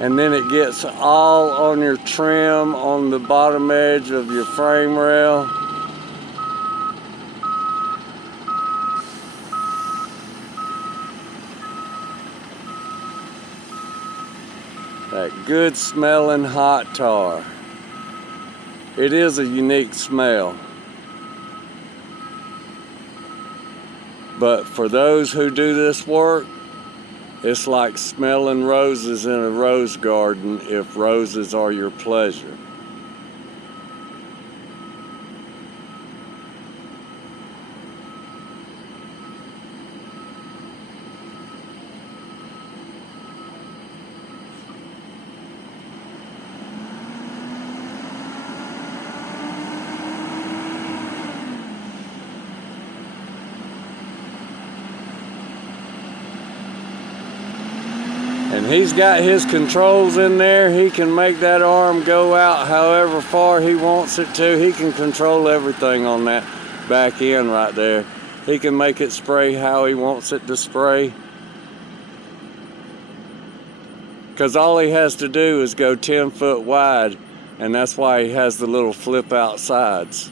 and then it gets all on your trim on the bottom edge of your frame rail. That good smelling hot tar. It is a unique smell. But for those who do this work, it's like smelling roses in a rose garden if roses are your pleasure. And he's got his controls in there. He can make that arm go out however far he wants it to. He can control everything on that back end right there. He can make it spray how he wants it to spray. Because all he has to do is go 10 foot wide, and that's why he has the little flip out sides.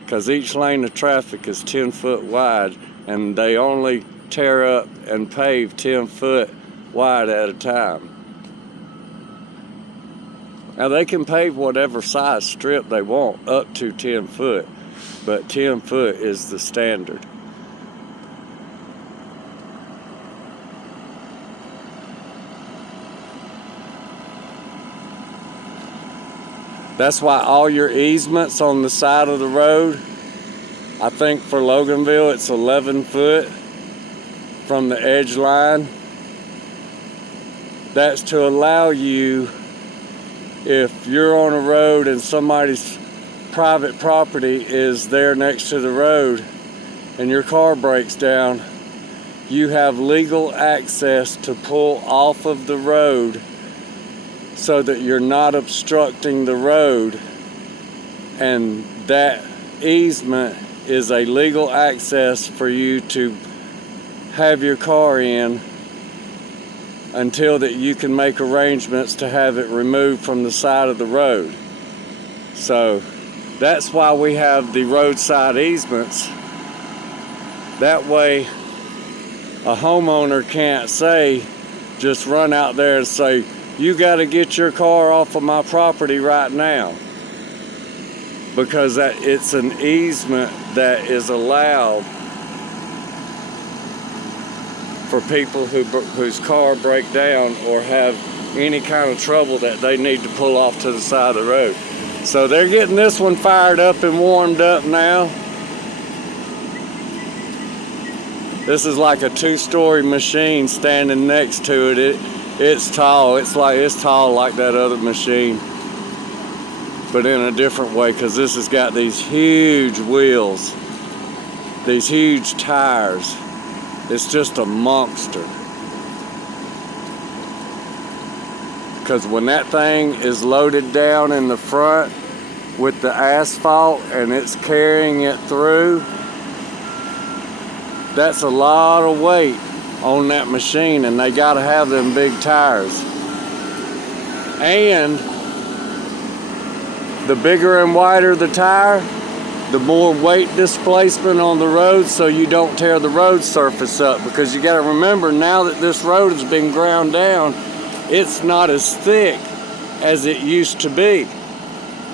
Because each lane of traffic is 10 foot wide, and they only tear up and pave 10 foot wide at a time. Now they can pave whatever size strip they want up to 10 foot, but 10 foot is the standard. That's why all your easements on the side of the road, I think for Loganville it's 11 foot from the edge line. That's to allow you, if you're on a road and somebody's private property is there next to the road and your car breaks down, you have legal access to pull off of the road so that you're not obstructing the road, and that easement is a legal access for you to have your car in until that you can make arrangements to have it removed from the side of the road. So that's why we have the roadside easements. That way a homeowner can't say, just run out there and say, you got to get your car off of my property right now, because it's an easement that is allowed for people whose car break down or have any kind of trouble that they need to pull off to the side of the road. So they're getting this one fired up and warmed up now. This is like a 2-story machine standing next to it. It's tall. It's tall like that other machine, but in a different way, because this has got these huge wheels, these huge tires. It's just a monster. Because when that thing is loaded down in the front with the asphalt and it's carrying it through, that's a lot of weight on that machine, and they got to have them big tires. And the bigger and wider the tire, the more weight displacement on the road, so you don't tear the road surface up. Because you got to remember, now that this road has been ground down, it's not as thick as it used to be.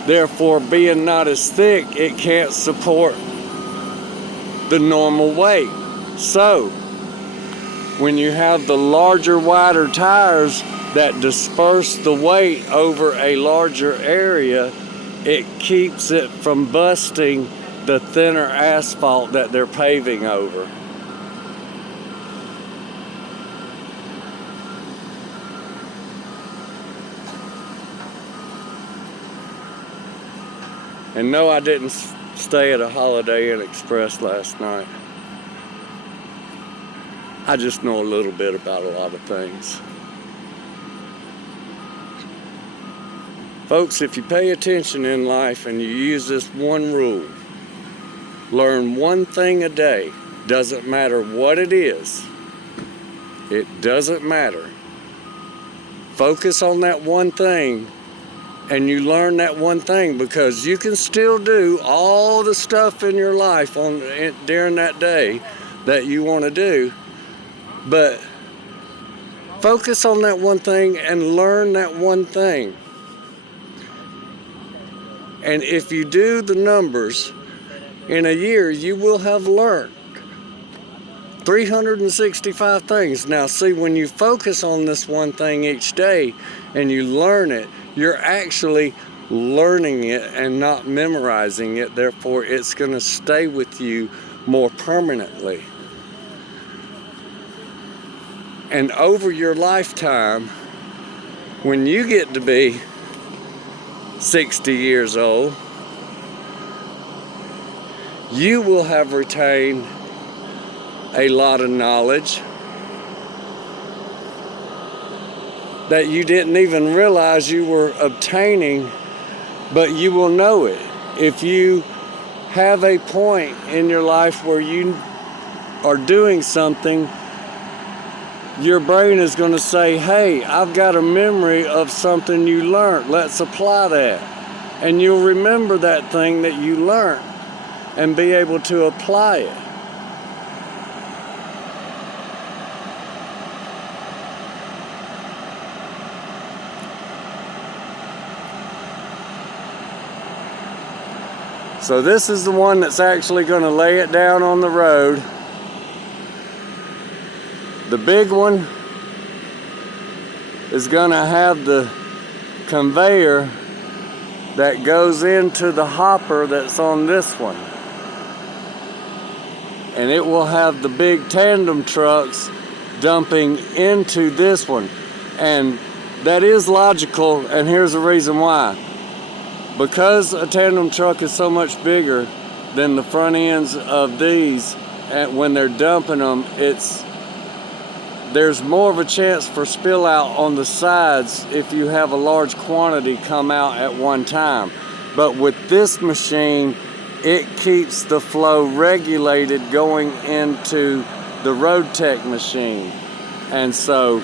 Therefore, being not as thick, it can't support the normal weight. So when you have the larger, wider tires that disperse the weight over a larger area, it keeps it from busting the thinner asphalt that they're paving over. And no, I didn't stay at a Holiday Inn Express last night. I just know a little bit about a lot of things. Folks, if you pay attention in life and you use this one rule, learn one thing a day, doesn't matter what it is, it doesn't matter. Focus on that one thing, and you learn that one thing, because you can still do all the stuff in your life during that day that you want to do, but focus on that one thing and learn that one thing. And if you do the numbers, in a year you will have learned 365 things. Now see, when you focus on this one thing each day and you learn it, you're actually learning it and not memorizing it. Therefore, it's going to stay with you more permanently. And over your lifetime, when you get to be 60 years old, you will have retained a lot of knowledge that you didn't even realize you were obtaining, but you will know it. If you have a point in your life where you are doing something, your brain is going to say, hey, I've got a memory of something you learned. Let's apply that. And you'll remember that thing that you learned and be able to apply it. So this is the one that's actually going to lay it down on the road. The big one is going to have the conveyor that goes into the hopper that's on this one. And it will have the big tandem trucks dumping into this one. And that is logical, and here's the reason why. Because a tandem truck is so much bigger than the front ends of these, and when they're dumping them, there's more of a chance for spill out on the sides if you have a large quantity come out at one time. But with this machine, it keeps the flow regulated going into the Road Tech machine. And so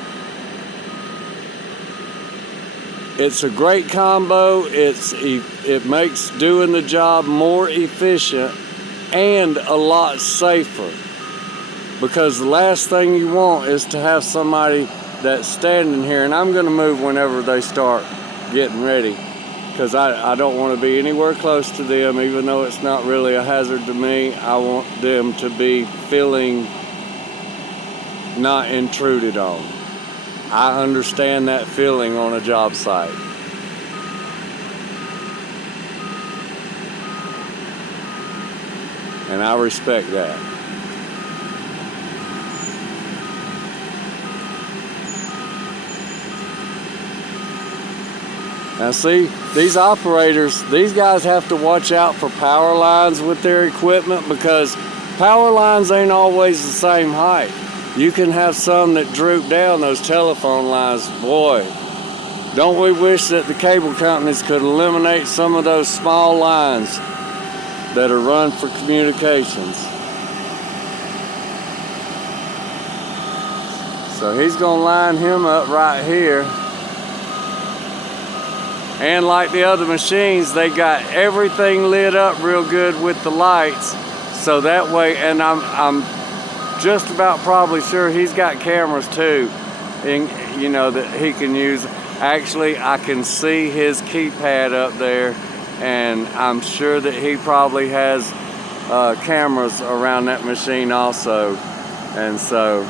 it's a great combo. It makes doing the job more efficient and a lot safer. Because the last thing you want is to have somebody that's standing here, and I'm going to move whenever they start getting ready, because I don't want to be anywhere close to them, even though it's not really a hazard to me. I want them to be feeling not intruded on. I understand that feeling on a job site. And I respect that. Now see, these operators, these guys have to watch out for power lines with their equipment, because power lines ain't always the same height. You can have some that droop down, those telephone lines. Boy, don't we wish that the cable companies could eliminate some of those small lines that are run for communications. So he's gonna line him up right here. And like the other machines, they got everything lit up real good with the lights. So that way, and I'm just about probably sure he's got cameras too, you know, that he can use. Actually, I can see his keypad up there, and I'm sure that he probably has cameras around that machine also. And so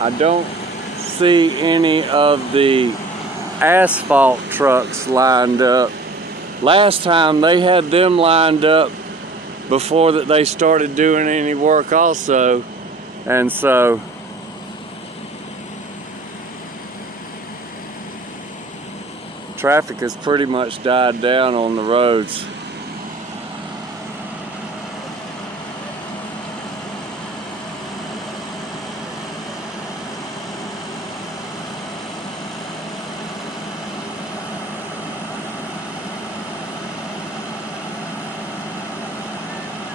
I don't see any of the asphalt trucks lined up. Last time they had them lined up before that they started doing any work also. And so traffic has pretty much died down on the roads.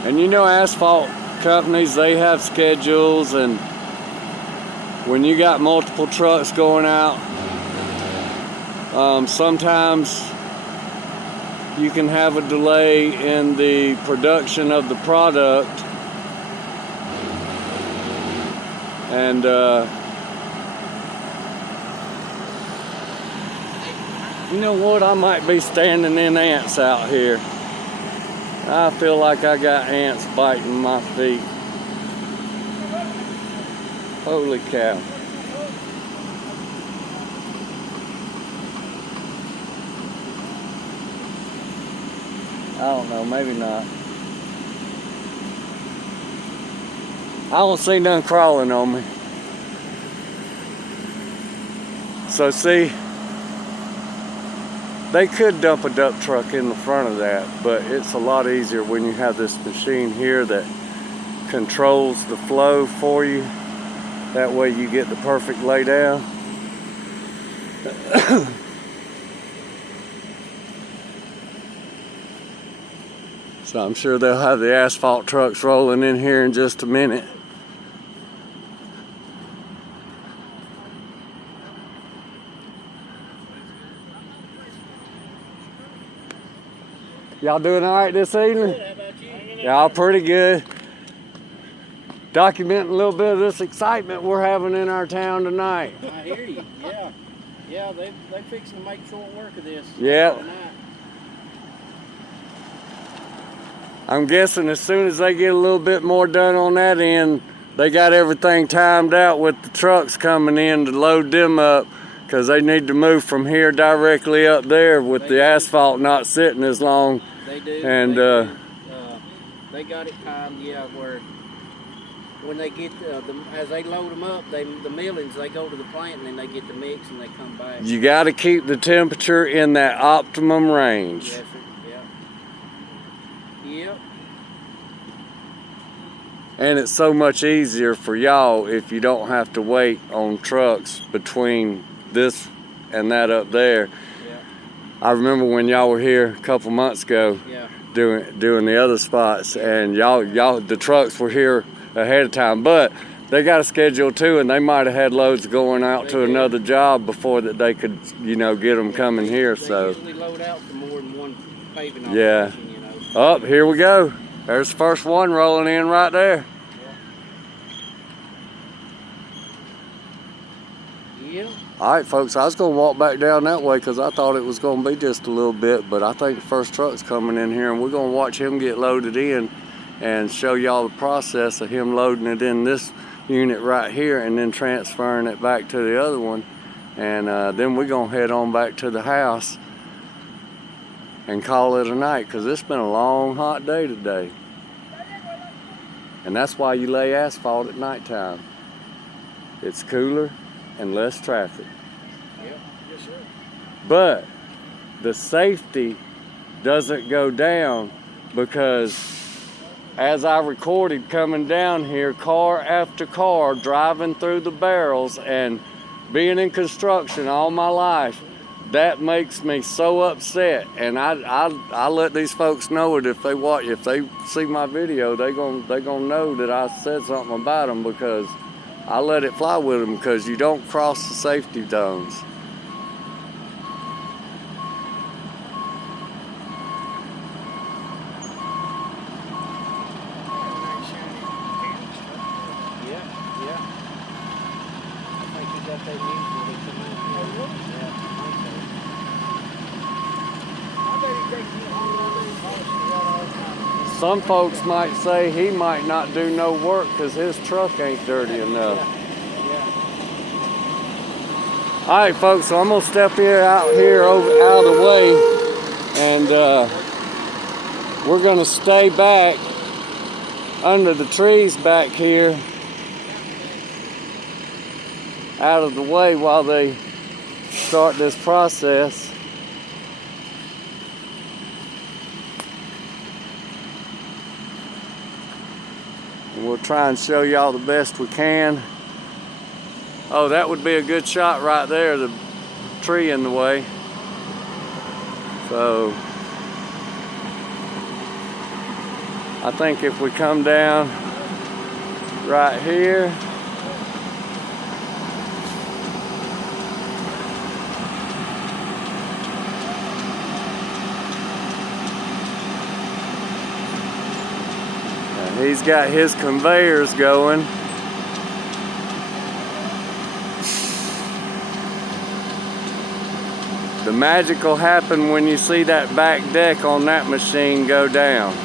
And you know, asphalt companies, they have schedules, and when you got multiple trucks going out, sometimes you can have a delay in the production of the product. And you know what? I might be standing in ants out here. I feel like I got ants biting my feet. Holy cow. I don't know, maybe not. I don't see none crawling on me. So see, they could dump a dump truck in the front of that, but it's a lot easier when you have this machine here that controls the flow for you. That way you get the perfect laydown. So I'm sure they'll have the asphalt trucks rolling in here in just a minute. Y'all doing all right this evening? Good. How about you? Y'all pretty good. Documenting a little bit of this excitement we're having in our town tonight. I hear you. Yeah. Yeah, they fixing to make short work of this. Yeah. I'm guessing as soon as they get a little bit more done on that end, they got everything timed out with the trucks coming in to load them up, because they need to move from here directly up there with the asphalt not sitting as long. They do. And they got it timed, yeah, where when they get as they load them up, the millings, they go to the plant and then they get the mix and they come back. You got to keep the temperature in that optimum range. Yes, sir. Yeah. Yep. And it's so much easier for y'all if you don't have to wait on trucks between this and that up there. Yeah. I remember when y'all were here a couple months ago, yeah, doing the other spots, and y'all the trucks were here ahead of time, but they got a schedule too, and they might have had loads going out to another job before that they could, you know, get them coming here. So they usually load out for more than one paving operation, yeah. You know. Oh, here we go. There's the first one rolling in right there. Yeah. All right, folks, I was going to walk back down that way because I thought it was going to be just a little bit, but I think the first truck's coming in here, and we're going to watch him get loaded in and show y'all the process of him loading it in this unit right here and then transferring it back to the other one. And then we're going to head on back to the house and call it a night, because it's been a long, hot day today. And that's why you lay asphalt at nighttime. It's cooler and less traffic. Yep. Yes, sir. But the safety doesn't go down, because as I recorded coming down here, car after car driving through the barrels, and being in construction all my life, that makes me so upset. And I let these folks know it if they see my video, they gonna know that I said something about them, because I let it fly with them, because you don't cross the safety zones. Yeah, yeah. I think you got that news when they come out. Yeah, I think so. Some folks might say he might not do no work because his truck ain't dirty enough. Yeah. All right, folks, so I'm gonna step out of the way, and we're gonna stay back under the trees back here, out of the way while they start this process. And we'll try and show y'all the best we can. Oh, that would be a good shot right there, the tree in the way. So I think if we come down right here, and he's got his conveyors going. The magic will happen when you see that back deck on that machine go down.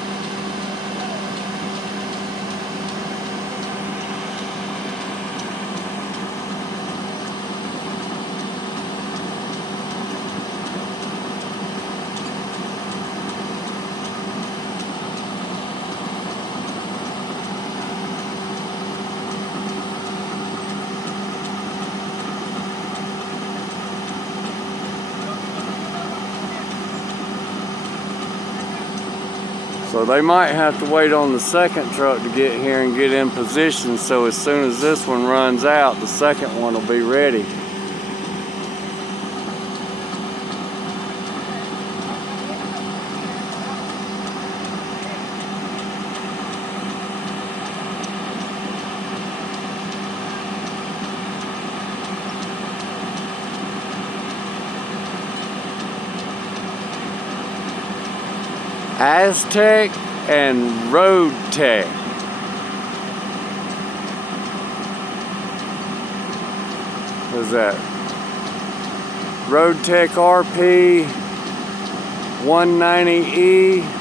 So they might have to wait on the second truck to get here and get in position, so as soon as this one runs out, the second one will be ready. Aztec and Road Tech. What's that? Road Tech RP 190E.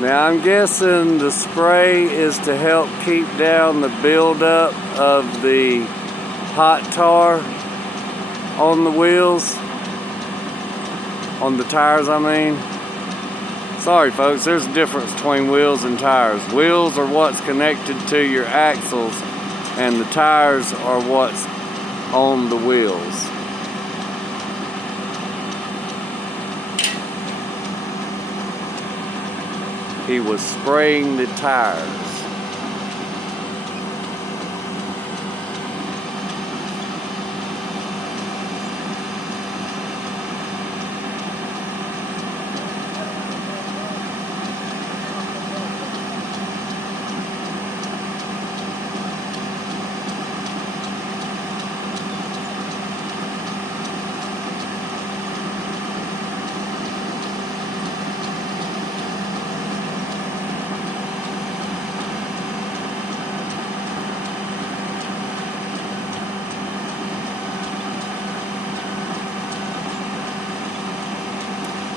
Now I'm guessing the spray is to help keep down the buildup of the hot tar on the wheels, on the tires I mean. Sorry folks, there's a difference between wheels and tires. Wheels are what's connected to your axles, and the tires are what's on the wheels. He was spraying the tires.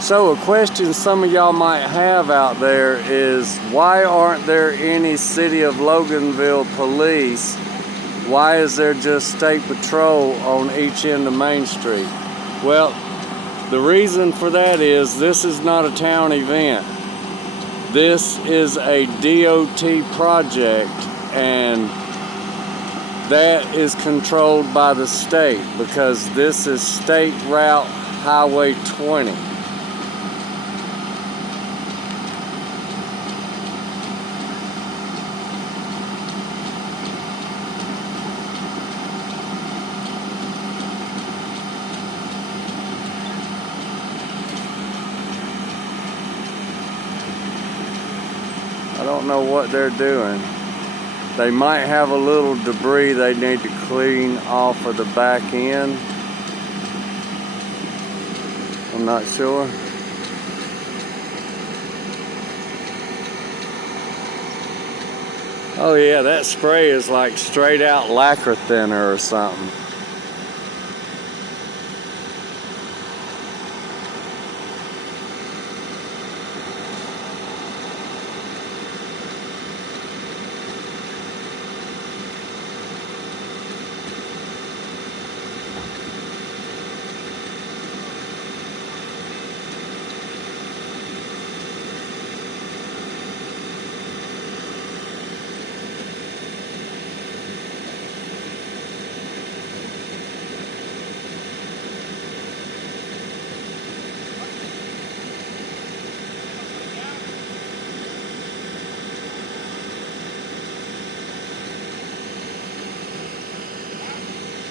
So a question some of y'all might have out there is, why aren't there any City of Loganville police? Why is there just state patrol on each end of Main Street? Well, the reason for that is this is not a town event. This is a DOT project, and that is controlled by the state because this is State Route Highway 20. I don't know what they're doing. They might have a little debris they need to clean off of the back end. I'm not sure. Oh yeah, that spray is like straight out lacquer thinner or something.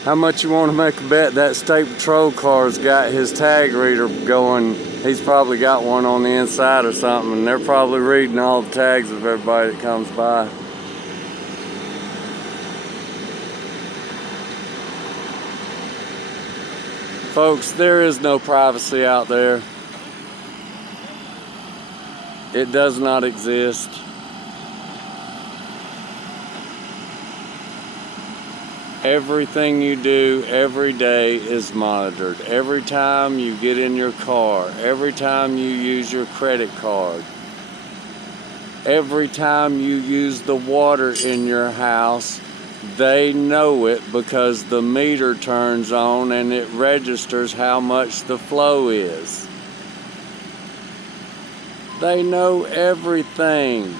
How much you want to make a bet that state patrol car's got his tag reader going? He's probably got one on the inside or something, and they're probably reading all the tags of everybody that comes by. Folks, there is no privacy out there. It does not exist. Everything you do every day is monitored. Every time you get in your car, every time you use your credit card, every time you use the water in your house, they know it because the meter turns on and it registers how much the flow is. They know everything.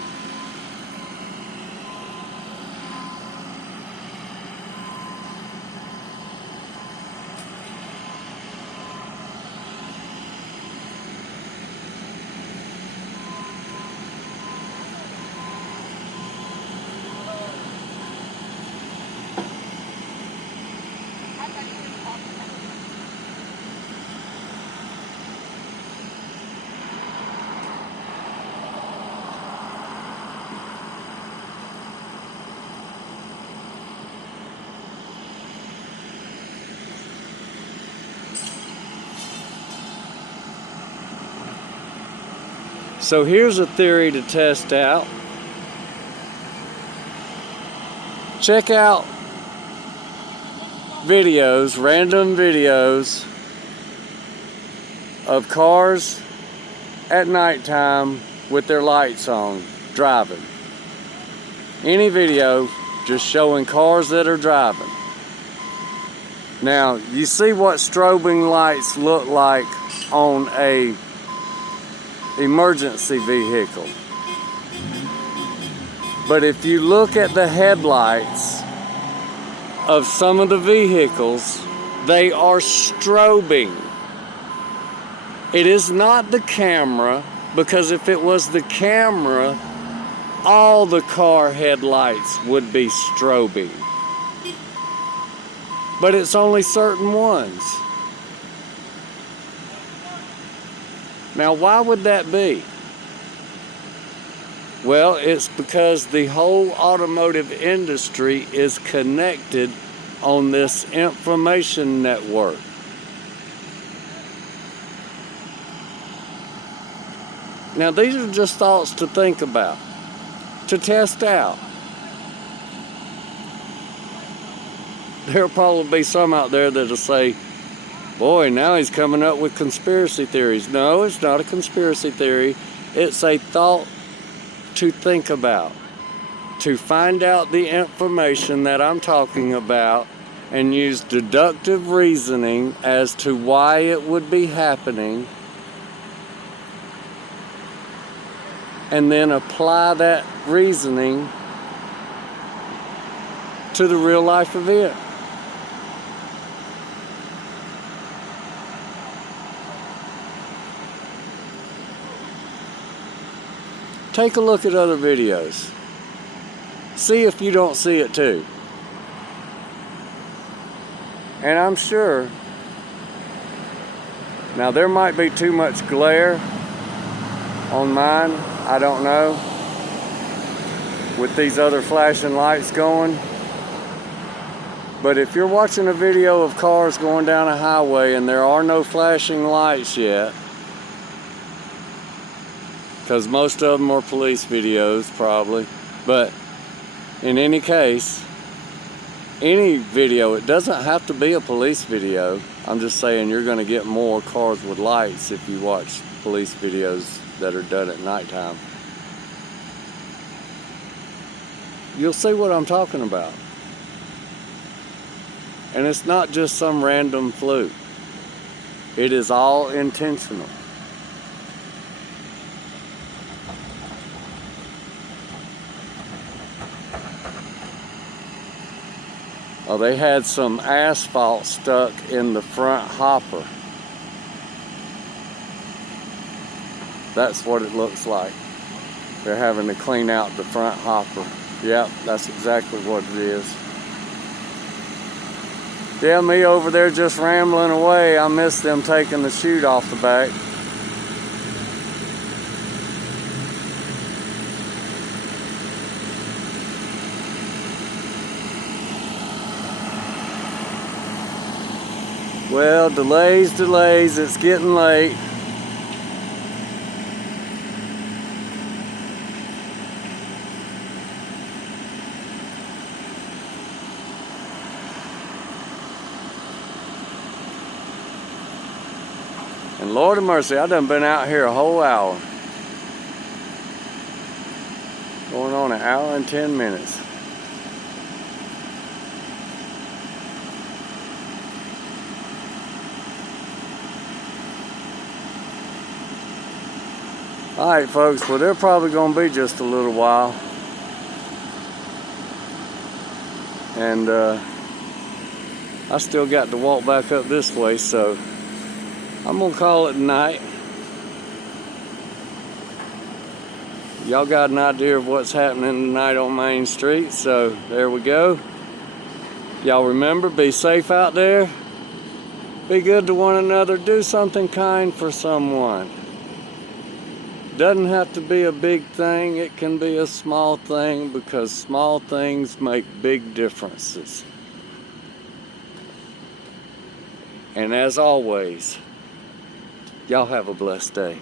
So here's a theory to test out. Check out videos, random videos of cars at nighttime with their lights on, driving. Any video just showing cars that are driving. Now, you see what strobing lights look like on a emergency vehicle. But if you look at the headlights of some of the vehicles, they are strobing. It is not the camera, because if it was the camera, all the car headlights would be strobing. But it's only certain ones. Now, why would that be? Well, it's because the whole automotive industry is connected on this information network. Now, these are just thoughts to think about, to test out. There'll probably be some out there that'll say, boy, now he's coming up with conspiracy theories. No, it's not a conspiracy theory. It's a thought to think about, to find out the information that I'm talking about and use deductive reasoning as to why it would be happening, and then apply that reasoning to the real life event. Take a look at other videos. See if you don't see it too. And I'm sure, now there might be too much glare on mine, I don't know, with these other flashing lights going. But if you're watching a video of cars going down a highway and there are no flashing lights yet, because most of them are police videos probably, but in any case, any video, it doesn't have to be a police video. I'm just saying you're going to get more cars with lights if you watch police videos that are done at nighttime. You'll see what I'm talking about. And it's not just some random fluke. It is all intentional. Oh, they had some asphalt stuck in the front hopper. That's what it looks like. They're having to clean out the front hopper. Yep, that's exactly what it is. Yeah, me over there just rambling away. I missed them taking the chute off the back. Well, delays, it's getting late. And Lord of mercy, I done been out here a whole hour. Going on an hour and 10 minutes. Alright folks, well they're probably going to be just a little while. And I still got to walk back up this way, so I'm going to call it a night. Y'all got an idea of what's happening tonight on Main Street, so there we go. Y'all remember, be safe out there. Be good to one another. Do something kind for someone. Doesn't have to be a big thing. It can be a small thing, because small things make big differences. And as always, y'all have a blessed day.